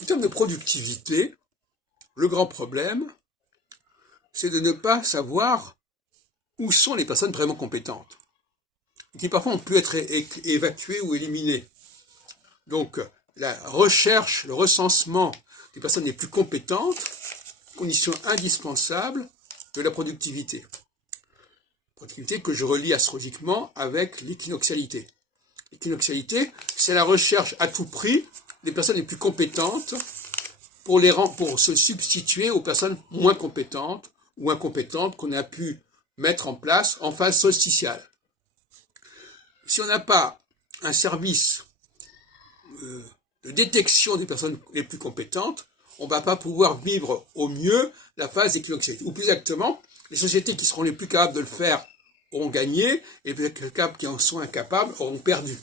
En termes de productivité, le grand problème, c'est de ne pas savoir où sont les personnes vraiment compétentes, qui parfois ont pu être évacuées ou éliminées. Donc, la recherche, le recensement des personnes les plus compétentes, condition indispensable de la productivité. Productivité que je relie astrologiquement avec l'équinoxialité. L'équinoxialité, c'est la recherche à tout prix des personnes les plus compétentes pour se substituer aux personnes moins compétentes ou incompétentes qu'on a pu mettre en place en phase solsticiale. Si on n'a pas un service de détection des personnes les plus compétentes, on ne va pas pouvoir vivre au mieux la phase d'équinoxialité. Ou plus exactement, les sociétés qui seront les plus capables de le faire auront gagné, et les qui en sont incapables auront perdu.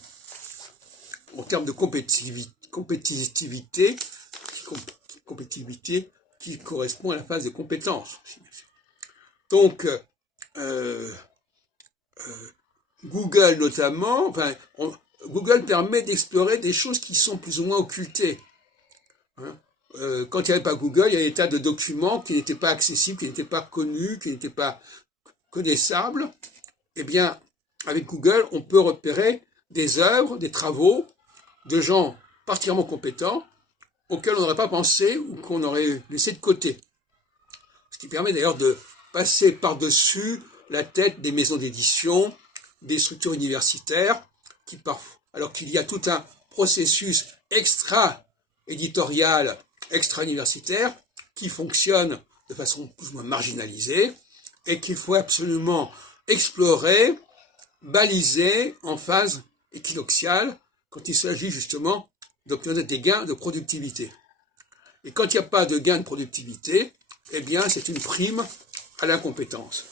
En termes de compétitivité qui correspond à la phase de compétence. Donc, Google notamment, Google permet d'explorer des choses qui sont plus ou moins occultées. Quand il n'y avait pas Google, il y avait des tas de documents qui n'étaient pas accessibles, qui n'étaient pas connus, qui n'étaient pas connaissables. Eh bien, avec Google, on peut repérer des œuvres, des travaux de gens particulièrement compétents auxquels on n'aurait pas pensé ou qu'on aurait laissé de côté. Ce qui permet d'ailleurs de passer par-dessus la tête des maisons d'édition, des structures universitaires, alors qu'il y a tout un processus extra-éditorial, extra-universitaire, qui fonctionne de façon plus ou moins marginalisée, et qu'il faut absolument explorer, baliser en phase équinoxiale, quand il s'agit justement d'obtenir des gains de productivité. Et quand il n'y a pas de gain de productivité, eh bien c'est une prime à l'incompétence.